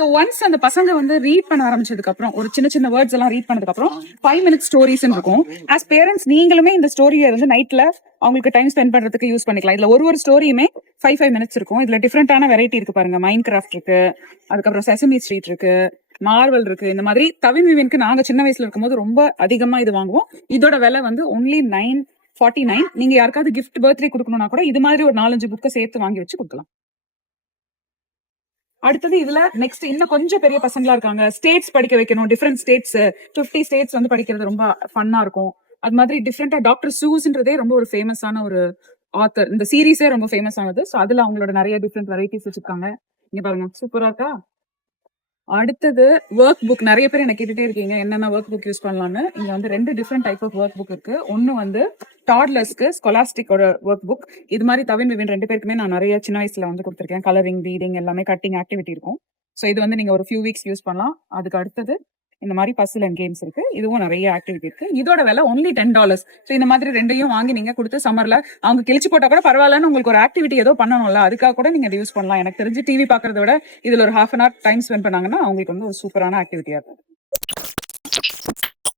So once அந்த பசங்க வந்து ரீட் பண்ண ஆரம்பிச்சதுக்கு அப்புறம் ஒரு சின்ன சின்ன வேர்ட்ஸ் எல்லாம் ரீட் பண்ணதுக்கு அப்புறம் 5 minute ஸ்டோரிஸ் இருக்கும். ஆஸ் பேரண்ட்ஸ் நீங்களுமே இந்த ஸ்டோரியை இருந்து நைட்ல அவங்களுக்கு டைம் ஸ்பெண்ட் பண்றதுக்கு யூஸ் பண்ணிக்கலாம். இதுல ஒரு ஸ்டோரியுமே 5 minutes இருக்கும். இதுல டிஃப்ரெண்டான வெரைட்டி இருக்கு பாருங்க. மைண்ட் கிராஃப்ட் இருக்கு, அதுக்கப்புறம் செசமி ஸ்ட்ரீட் இருக்கு, மார்வல் இருக்கு. இந்த மாதிரி தவின் விவியனுக்கு நாங்க சின்ன வயசுல இருக்கும்போது ரொம்ப அதிகமா இது வாங்குவோம். இதோட விலை வந்து only 949. நீங்க யாருக்காவது கிஃப்ட் பர்த்டே கொடுக்கணும்னா கூட இது மாதிரி ஒரு 4-5 புக்கை சேர்த்து வாங்கி வச்சு கொடுக்கலாம். அடுத்தது இதுல நெக்ஸ்ட் இன்னும் கொஞ்சம் பெரிய பசங்களா இருக்காங்க, ஸ்டேட்ஸ் படிக்க வைக்கணும், டிஃப்ரெண்ட் ஸ்டேட்ஸ் 50 ஸ்டேட்ஸ் வந்து படிக்கிறது ரொம்ப ஃபன்னா இருக்கும். அது மாதிரி டிஃப்ரெண்டா டாக்டர் சூஸ்ன்றதே ரொம்ப ஒரு ஃபேமஸான ஒரு ஆத்தர். இந்த சீரீஸே ரொம்ப ஃபேமஸ் ஆனது. ஸோ அதுல அவங்களோட நிறைய டிஃப்ரெண்ட் வெரைட்டிஸ் வச்சிருக்காங்க. இங்க பாருங்க, சூப்பரா இருக்கா. அடுத்தது ஒர்க் புக். நிறைய பேர் என்ன கேட்டுட்டே இருக்கீங்க என்னென்ன ஒர்க் புக் யூஸ் பண்ணலாம்னு. இங்க வந்து 2 different type of work book இருக்கு. ஒன்னு வந்து டாட்லர்ஸ்க்கு ஸ்காலாஸ்டிக்கோட ஒர்க் புக். இது மாதிரி தவின் விவின் 2 பேருக்குமே நான் நிறைய சின்ன வயசுல வந்து கொடுத்துருக்கேன். கலரிங், ரீடிங் எல்லாமே, கட்டிங் ஆக்டிவிட்டி இருக்கும். ஸோ இது வந்து நீங்க ஒரு ஃபியூ வீக்ஸ் யூஸ் பண்ணலாம். அதுக்கு அடுத்தது இந்த மாதிரி பசில் அண்ட் கேம்ஸ் இருக்கு. இதுவும் நிறைய ஆக்டிவிட்டி இருக்கு. இதோட விலை only $10. ஸோ இந்த மாதிரி 2யும் வாங்கி நீங்க கொடுத்து சம்மர்ல அவங்க கிழிச்சு போட்டா கூட பரவாயில்லன்னு உங்களுக்கு ஒரு ஆக்டிவிட்டி ஏதோ பண்ணணும்ல, அதுக்காக கூட நீங்க இதை யூஸ் பண்ணலாம். எனக்கு தெரிஞ்சு டிவி பாக்குறத விட இதுல ஒரு half an hour time spend பண்ணாங்கன்னா அவங்களுக்கு வந்து ஒரு சூப்பரான ஆக்டிவிட்டியா இருக்கும்.